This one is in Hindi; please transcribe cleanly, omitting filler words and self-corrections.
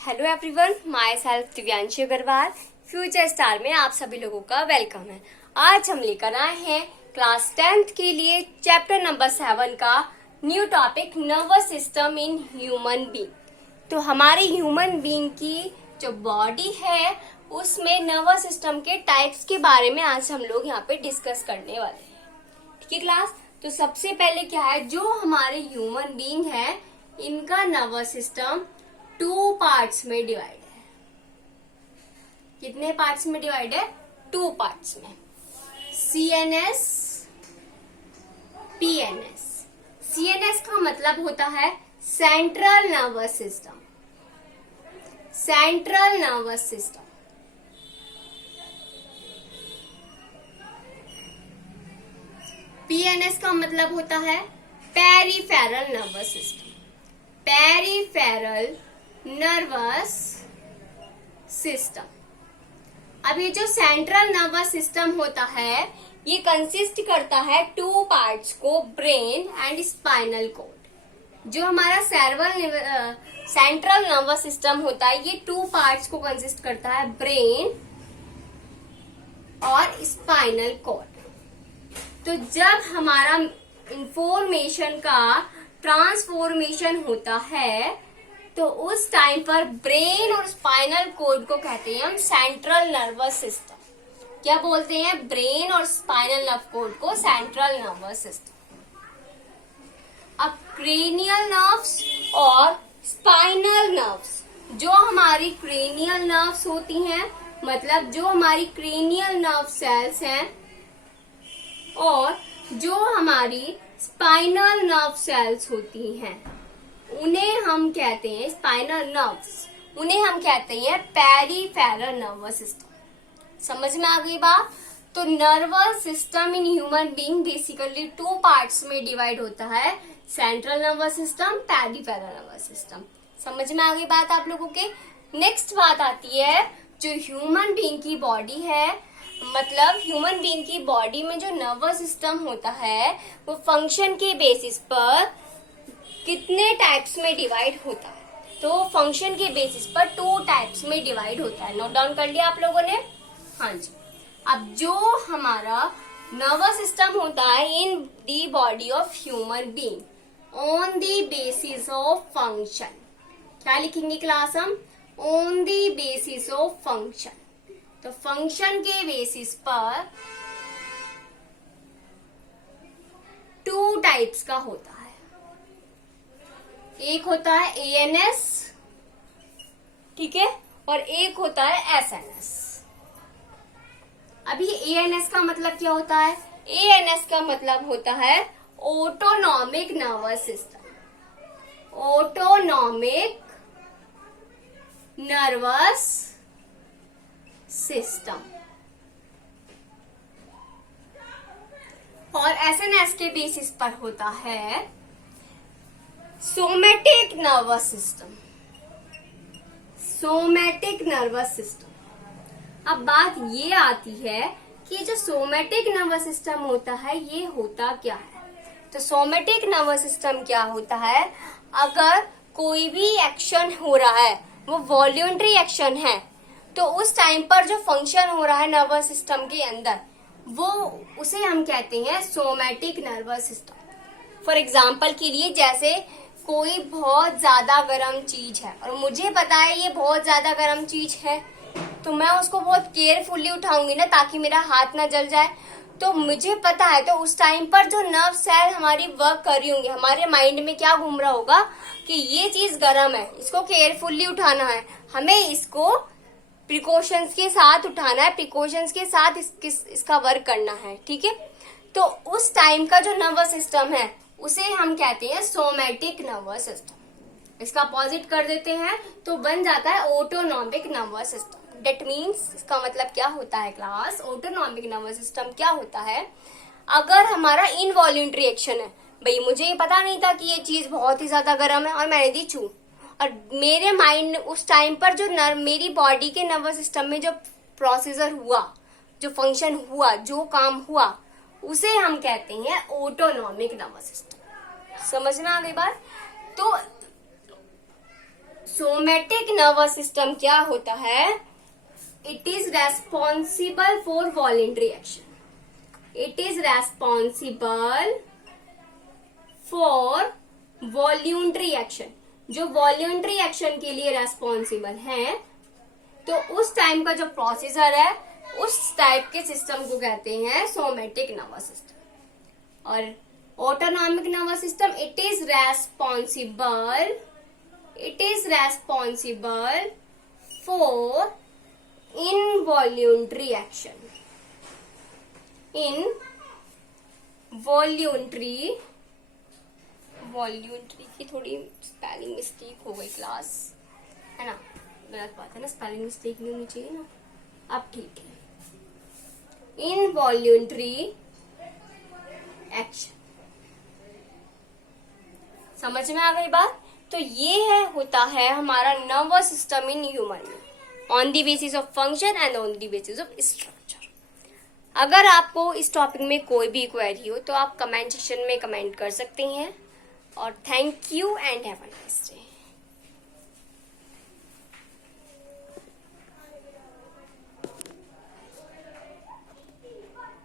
Hello everyone, myself Divyanshi Agrawal. Future star में आप सभी लोगों का वेलकम है। आज हम लेकर आए हैं क्लास 10th के लिए चैप्टर नंबर 7 का new topic nervous system in human being. तो हमारे ह्यूमन बीइंग की जो बॉडी है उसमें नर्वस सिस्टम के टाइप्स के बारे में आज हम लोग यहाँ पे डिस्कस करने वाले हैं। ठीक है क्लास। तो सबसे पहले क्या है, जो हमारे ह्यूमन बीइंग है इनका नर्वस सिस्टम 2 पार्ट्स में डिवाइड है। कितने पार्ट्स में डिवाइड है? 2 पार्ट्स में। CNS, PNS। CNS का मतलब होता है central nervous system. Central nervous system. PNS का मतलब होता है peripheral nervous system. Peripheral nervous system. अब ये जो सेंट्रल नर्वस सिस्टम होता है ये कंसिस्ट करता है 2 पार्ट्स को, ब्रेन एंड स्पाइनल कॉर्ड। जो हमारा सेंट्रल नर्वस सिस्टम होता है ये 2 पार्ट्स को कंसिस्ट करता है, ब्रेन और स्पाइनल कॉर्ड। तो जब हमारा इंफॉर्मेशन का ट्रांसफॉर्मेशन होता है तो उस टाइम पर ब्रेन और स्पाइनल कॉर्ड को कहते हैं हम सेंट्रल नर्वस सिस्टम। क्या बोलते हैं? ब्रेन और स्पाइनल नर्व कॉर्ड को सेंट्रल नर्वस सिस्टम। अब क्रेनियल नर्व्स और स्पाइनल नर्व्स, जो हमारी क्रेनियल नर्व्स होती हैं, मतलब जो हमारी क्रेनियल नर्व सेल्स हैं, और जो हमारी स्पाइनल नर्व सेल्स होती हैं उन्हें हम कहते हैं स्पाइनल नर्व्स, उन्हें हम कहते हैं पेरिफेरल नर्वस सिस्टम। समझ में आ गई बात? तो nervous system in human being basically 2 parts में डिवाइड होता है, central nervous system, peripheral nervous system. समझ में आ गई बात आप लोगों के? नेक्स्ट बात आती है जो ह्यूमन बीइंग की बॉडी है, मतलब ह्यूमन बीइंग की बॉडी में जो नर्वस सिस्टम होता है वो फंक्शन के बेसिस पर कितने टाइप्स में डिवाइड होता है। तो फंक्शन के बेसिस पर 2 टाइप्स में डिवाइड होता है। नोट डाउन कर लिया आप लोगों ने? हाँ जी। अब जो हमारा नर्वस सिस्टम होता है in the body of human being on the basis of function, क्या लिखेंगे क्लास हम? On the basis of function. तो फंक्शन के बेसिस पर 2 टाइप्स का होता है। एक होता है ANS, ठीक है, और एक होता है SNS। अभी ANS का मतलब क्या होता है? ANS का मतलब होता है autonomic nervous system. Autonomic nervous system. और SNS के बेसिस पर होता है somatic nervous system. Somatic nervous system. अब बात ये आती है कि जो सोमैटिक नर्वस सिस्टम होता है ये होता क्या है? तो सोमैटिक नर्वस सिस्टम क्या होता है? अगर कोई भी एक्शन हो रहा है वो वॉल्यूंटरी एक्शन है तो उस टाइम पर जो फंक्शन हो रहा है नर्वस सिस्टम के अंदर वो उसे हम कहते हैं somatic nervous system. For example के लिए, जैसे कोई बहुत ज्यादा गर्म चीज है और मुझे पता है ये बहुत ज्यादा गर्म चीज है, तो मैं उसको बहुत केयरफुली उठाऊंगी ना ताकि मेरा हाथ ना जल जाए। तो मुझे पता है, तो उस टाइम पर जो नर्व सेल हमारी वर्क कर रही होंगी, हमारे माइंड में क्या घूम रहा होगा कि ये चीज गर्म है, इसको केयरफुली उठाना है, हमें इसको प्रिकॉशंस के साथ उठाना है, प्रिकॉशंस के साथ इसका वर्क करना है। ठीक है, तो उस टाइम का जो नर्वस सिस्टम है उसे हम कहते हैं सोमैटिक नर्वस सिस्टम। इसका अपोजिट कर देते हैं तो बन जाता है autonomic nervous system. That means इसका मतलब क्या होता है क्लास? ऑटोनॉमिक नर्वस सिस्टम क्या होता है? अगर हमारा इनवॉल्यूंटरी एक्शन है, भाई मुझे ये पता नहीं था कि ये चीज बहुत ही ज्यादा गर्म है और मैंने दी छू, और मेरे माइंड उस टाइम पर जो मेरी बॉडी के नर्वस सिस्टम में जो प्रोसीजर हुआ, जो फंक्शन हुआ, जो काम हुआ, उसे हम कहते हैं ऑटोनॉमिक नर्वस सिस्टम। समझ में आ गई बात? तो सोमेटिक नर्वस सिस्टम क्या होता है? It is responsible for voluntary action. It is responsible for voluntary action. जो वॉल्यूंट्री एक्शन के लिए रेस्पॉन्सिबल है, तो उस टाइम का जो प्रोसीजर है उस टाइप के सिस्टम को कहते हैं सोमेटिक नर्वस सिस्टम। और autonomic nervous system, it is responsible for involuntary action. Voluntary की थोड़ी स्पेलिंग मिस्टेक हो गई क्लास, है ना? गलत बात है ना, स्पेलिंग मिस्टेक नहीं होनी चाहिए ना। अब ठीक है, इनवॉल्यूंट्री एक्शन। समझ में आ गई बात? तो ये होता है हमारा नर्वस सिस्टम इन ह्यूमन में, on the basis of function and on the basis of structure. अगर आपको इस टॉपिक में कोई भी क्वेरी हो तो आप कमेंट सेक्शन में कमेंट कर सकते हैं। और thank you and have a nice day.